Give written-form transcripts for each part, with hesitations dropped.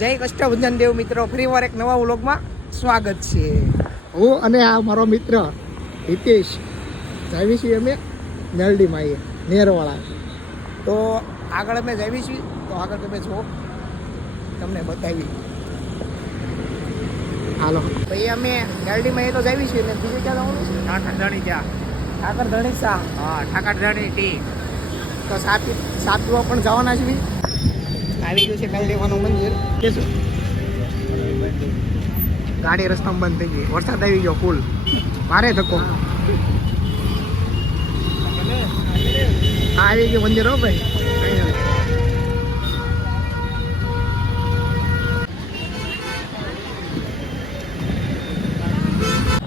જય કષ્ટભંજન દેવ મિત્રો, ફરી વાર એક નવા વ્લોગમાં સ્વાગત છે. હું અને આ મારો મિત્ર હિતેશ જાવી છીએ અમે મેલડીમાં આવીએ નેરવાળા. તો આગળ અમે જાવી છીએ, તો આગળ તમે જો તમને બતાવી. હાલો ભાઈ, અમે મેલડીમાં એ તો જાવી છીએ ને બીજું ક્યાં જવાનું છે? ઠાકરધણી ત્યાં. ઠાકરધણી શા? હા, ઠાકરધણી ટી. તો સાત પીવા પણ જવાના છે. આવી ગયું છે મેલડીમાનું મંદિર. કે શું ગાડી રસ્તામાં બંધ થઈ ગઈ, વરસાદ આવી ગયો ફૂલ, મારે ધક્કો. આવી ગયું મંદિર. હો ભાઈ,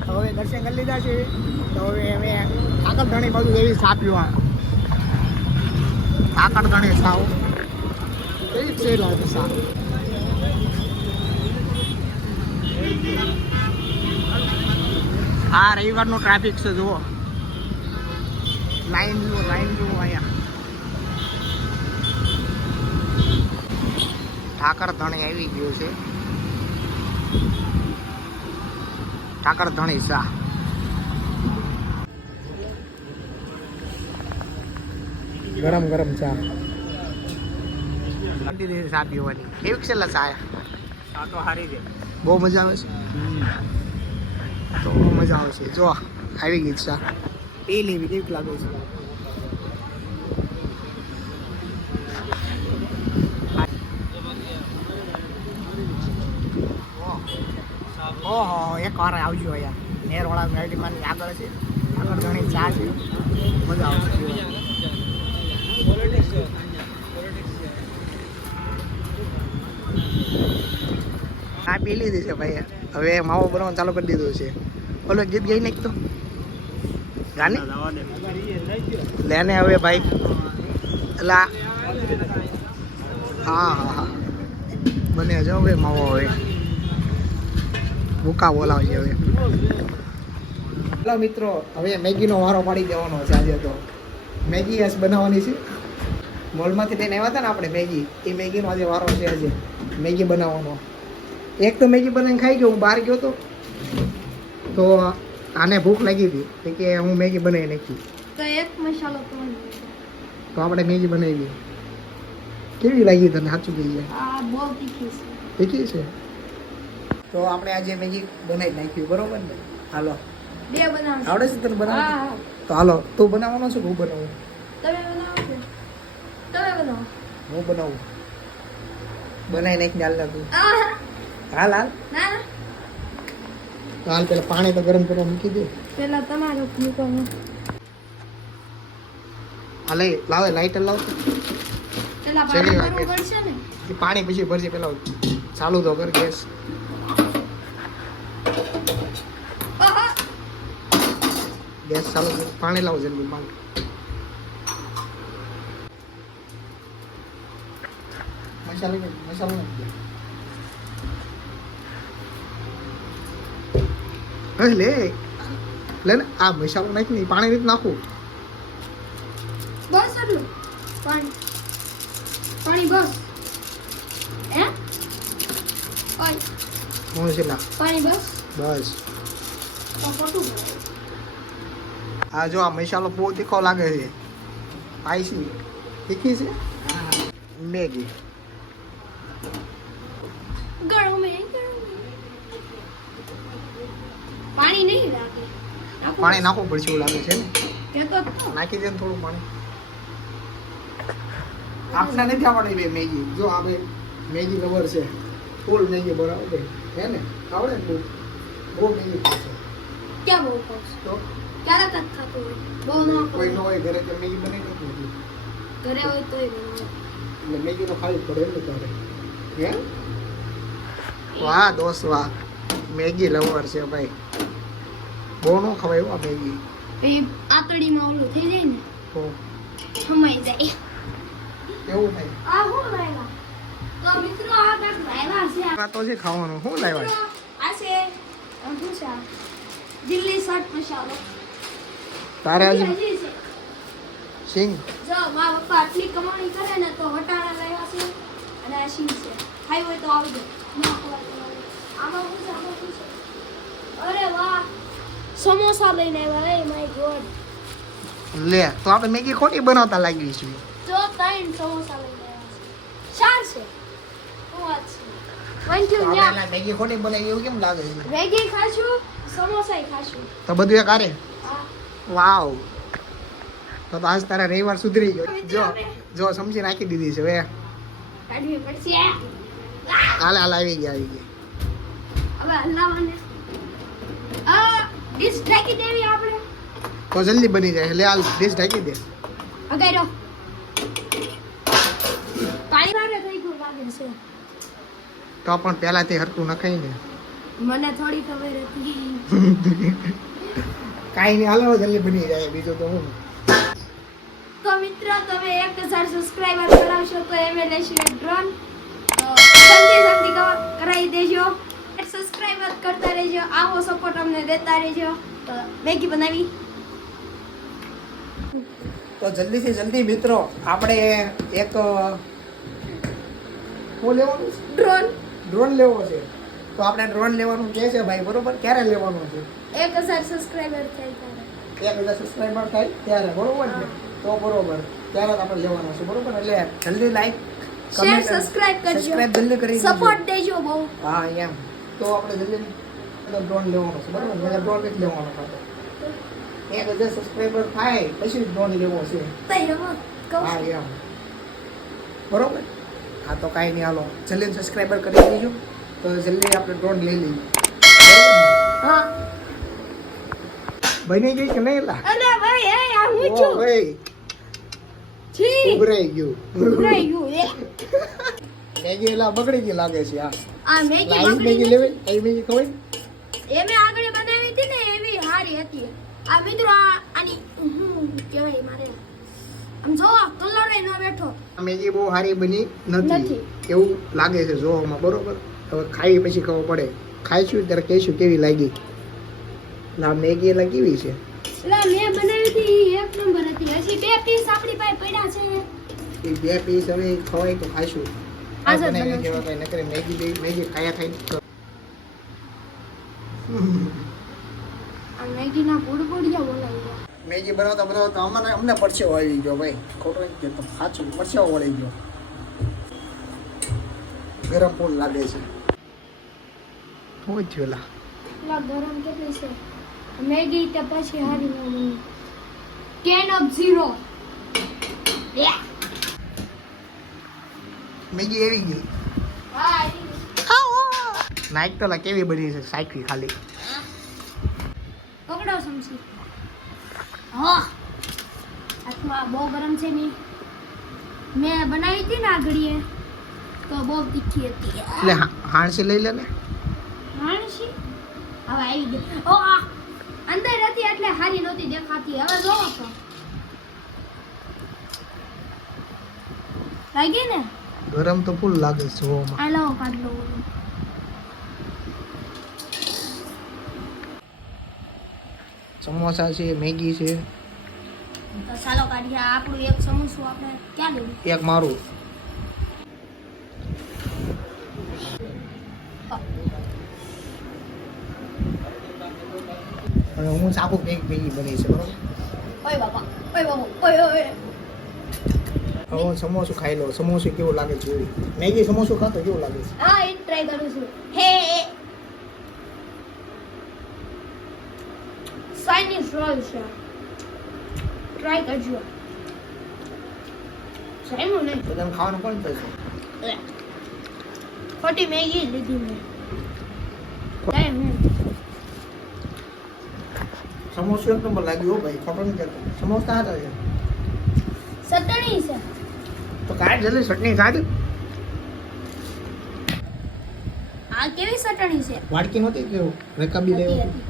હવે દર્શન કરી લીધા છે. તો હવે અમે ઠાકરધણી બાજુ એવી ચા પીવા. ઠાકરધણી સાવ કેવી છે લાગે સા. આ રવિવારનો ટ્રાફિક છે, જુઓ લાઈન જુઓ અહીંયા. ઠાકરધણી આવી ગયું છે, ઠાકરધણી શા. ગરમ ગરમ ચા ચા પીવાની. કેવી છે ચા? આ તો સારી છે, બહુ મજા આવે છે. તો બહુ મજા આવશે. જો આવી ગઈ ચા, પી લેવી. કેવી લાગે છે? ઓહો, એક વાર આવજો અહીંયા નેરવાળા મેલડીમાંની આગળ છે, આગળ ઘણી ચા છે, મજા આવશે. આ પી લીધી છે ભાઈ. હવે માવો બનાવવાનું ચાલુ કરી દીધું છે. ઓલો ગીત ગઈ નાખ તો ગાને લેને હવે ભાઈ. એટલે હા હા હા બને જાઓ હવે માવો. હવે ભૂકા બોલાવશે હવે. ચાલો મિત્રો, હવે મેગીનો વારો પાડી દેવાનો છે. આજે તો મેગી બનાવવાની છે. મોલમાંથી લઈને આવ્યા હતા ને આપણે મેગી, એ મેગીનો આજે વારો છે. આજે મેગી બનાવવાનો. એક તો મેગી બનાવીને ખાઈ ગયો. હું બહાર ગયો તો આને ભૂખ લાગી હતી કે હું મેગી બનાવી નાખી. તો એક મસાલો તો આપણે મેગી બનાવી. કેવી લાગી તને? સાચું કહી જાય. આ બહુ તીખી છે. તીખી છે. તો આપણે આજે મેગી બનાવી નાખ્યું, બરોબર ને? હાલો, બે બનાવજો. આવડે છે તને બનાવ? હા. તો હાલો, તું બનાવવાનો છે? હું બનાવું? તમે બનાવો છો? તમે બનાવો. હું બનાવું. બનાવી નાખીને હાલ તું. આ હાલ હાલ ના ના, તો હાલ. પેલા પાણી તો ગરમ કરવા મૂકી દે. પેલા તમારો મૂકવાનું. હાલે લાવે, લાઈટર લાવ. પેલા ચલી પાણી વાત ભરવું છે. પડશે ને. એ પાણી પછી ભરશે. પેલા ચાલુ તો કર ગેસ. આહા. ગેસ ચાલુ કર. પાણી લાવ જલ્દી. પાણી મસાલો નાખી દે. લે લે ને આ મસાલો નાખી ને પાણી નથી નાખવું. બસ એટલું પાણી. પાણી બસ. હે ઓય હું છે ના પાણી બસ. બસ. તો ખોટું. આ જો આ મસાલો બહુ તીખો લાગે છે. સ્પાઈસી તીખી છે મેગી. ગરમ હે, પાણી નહીં લાગે. પાણી નાખવું પડશે એવું લાગે છે ને. કે તો નાખી દે ને થોડું પાણી. આપને નથી આવડે બે મેગી. જો આ ભાઈ મેગી લવર છે, ફૂલ મેગી બરાબર હે ને? આવડે ને? બહુ મેગી ખાશે ક્યાં બહુ ખાસ તો ક્યારેક જ ખાતું હોય. બહુ ના કોઈ ન ખાતું. હોય ઘરે તો મેગી બનાવી નથી. ઘરે હોય તોય બનાવે. એટલે મેગી તો ખાવી પડે એમ તારે. હે વાહ દોસ્ત વાહ, મેગી લવર છે ભાઈ. બહુ ન ખવાય આ મેગી. એ આતડીમાં ઓલું થઈ જાય ને, તો સમાઈ જાય. કેવું થાય? આ હું લાવ્યા? તો મિત્રો આ કાંઈક લાવ્યા છે. આ તો છે ખાવાનું. શું લાવ્યા છે? આ છે શું છે? દિલ્હી સટ મસાલો. તારે આજે હજી છે. સિંગ. જો મારા પપ્પા આટલી કમાણી કરે ને તો વટાણા લાવ્યા છે અને આ સિંગ છે. ખાઈ હોય તો આવી જાઓ. આમાં શું છે, આમાં શું છે? અરે વાહ, સમોસા લઈને આવ્યા. એ માય ગોડ, લે તો આપણે મેગી ખોટી બનાવતા લાગી છે. તો 3 સમોસા લઈને આવ્યા છે. 4 છે. શું વાત છે? Thank you, તો ન્યા. આપણે મેગી ખોટી બનાવી એવું કેમ લાગે છે? મેગી ખાશું, સમોસાય ખાશું. તો બધું એક આરે. હા. વાવ, તો આજ તારા રવિવાર સુધરી ગયો. જો સમજી નાખી દીધી છે હવે. કાઢવી પડશે. હાલ આવી ગયા. હવે હલાવવાને ડીશ ઢાંકી દેવી આપણે. તો જલ્દી બની જાય. લે હાલ ડીશ ઢાંકી દે. અગાડો પાણી ભારે થઈ ગયું લાગે છે. તો પણ પહેલાથી હરખું નખાય ને. મને થોડી ખબર હતી. કાંઈ નહીં, હાલો જલ્દી બની જાય. બીજું તો હું તો મિત્રો તમે 1000 સબસ્ક્રાઇબર કરાવશો તો એમે લેશું ડ્રોન. તો જલ્દી કરાવી દેજો. સબસ્ક્રાઇબર કરતા રહેજો. આવો સપોર્ટ અમને દેતા રહેજો. તો મેગી બનાવી. તો જલ્દીથી જલ્દી મિત્રો આપણે એક શું લેવાનું છે? ડ્રોન લેવો છે. તો આપણે ડ્રોન લેવાનું કહે છે ભાઈ, બરોબર? ક્યારે લેવાનું છે? 1000 સબસ્ક્રાઇબર થાય ત્યારે. 1000 સબસ્ક્રાઇબર થાય ત્યારે, બરોબર છે? તો બરોબર ત્યારે જ આપણે લેવાનું છે, બરોબર? એટલે જલ્દી લાઈક શેર સબસ્ક્રાઇબ કરજો. સબસ્ક્રાઇબ જલ્દી કરી સપોર્ટ દેજો બહુ. હા એમ. તો આપણે જલ્દી ડ્રોન લેવાનો છે, બરોબર? મેં ડ્રોન જ લેવાનો છે. 1000 સબસ્ક્રાઇબર થાય પછી ડ્રોન લેવો છે. તઈ હવે કહું હા છું. એમ, બરોબર? હા તો કાંઈ નહીં, હાલો જલ્દી સબસ્ક્રાઇબર કરી દેજો. તો જલ્દી આપણે ડ્રોન લઈ લઈએ, બરોબર? હા. બની ગઈ કે નહીં? લા અલે ભાઈ, એ આ હું ઓ છું. ભાઈ, છી. ઉભરાઈ ગયું. ઉભરાઈ ગયું એ. મેગી એલા બગડી ગઈ લાગે છે. આ આ મેગી લાઈવ બગડી મેગી નથી. લેવી, કઈ મેગી ખવાય? એ મેં આગળ બનાવી હતી ને એવી હારી હતી. આ મિત્રો આની કહેવાય મારે આમ જો કલર એ ન બેઠો. આ મેગી બહુ સારી બની નથી નથી. એવું લાગે છે જોવામાં, બરોબર? હવે ખાઈ પછી ખબર પડે. ખાઈશું ત્યારે કહીશું કેવી લાગી. ના મેગી એલા કેવી છે? એટલે મેં બનાવી હતી ઈ એક નંબર હતી. હજી 2 પીસ આપણી પાસે પડ્યા છે. એ 2 પીસ હવે ખવાય તો ખાઈશું. આ આજ જ બનાવી બનાવશું. જેવા કઈ નકરે મેગી ખાયા થાય તો. આ મેગીના બુડબુડિયા બોલાવી ગયા. મેગી બનાવતા અમને પરસેવો આવી ગયો ભાઈ. ખોટો જ કહેતો, સાચું પરસેવો વળી ગયો. ગરમ ફૂલ લાગે છે. શું થયું લા? એટલા ગરમ કેટલી છે મેગી તે પછી હારી ન બની. 10 of 0. યા. મેગી એવી ગઈ. હા નાઈક તો લા કેવી બની છે સાઈકી ખાલી. પકડો સમસી. હા હાથમાં બહુ ગરમ છે ની. મેં બનાવી હતી ને આ ઘડીએ તો બહુ તીખી હતી. એટલે હાણસી લઈ લે ને. હાણશી હવે આવી ગઈ. ઓ આ અંદર હતી એટલે હારી નહોતી દેખાતી. હવે જોવો તો લાગી ને. ગરમ તો ફૂલ લાગે છે જોવામાં. આ લાવો કાઢ લો. સમોસા છે, મેગી છે. તો ચાલો કાઢીએ. આપણું એક સમોસું આપણે ક્યાં લેવું? એક મારું. હવે હું સાબુ મેગી બની છે, બરોબર? ઓય બાપા, ઓય બાપા, ઓય ઓય. હવે હું સમોસું ખાઈ લઉં. સમોસું કેવું લાગે છે એવું. મેગી સમોસું ખાતો કેવું લાગે છે? હા એ ટ્રાય કરું છું. હે ચાઇનીઝ રોલ છે. ટ્રાય કરજો. સાઈમો ને તો તમે ખાવાનું કોણ થશે? ખોટી મેગી લીધી મેં. કાંઈ હું સમોસું એક નંબર લાગ્યું હો ભાઈ. ખોટો નહીં કહેતો. સમોસા હતા છે ચટણી છે. તો કાઢ જલ્દી ચટણી કાઢ. આ કેવી ચટણી છે? વાડકી નહોતી કેવું રકાબી હતી, લેવું. હતી.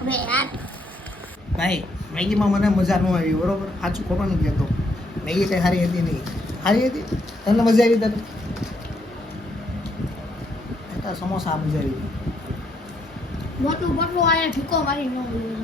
હવે યાર ભાઈ મેગીમાં મને મજા ન આવી, બરોબર? સાચું ખોટો નહીં કહેતો. મેગી કઈ સારી હતી નહીં. સારી હતી? તમને મજા આવી તને? સમોસા મજા આવી. મોટું મોટું આયા ઠીકો મારી ન હોય.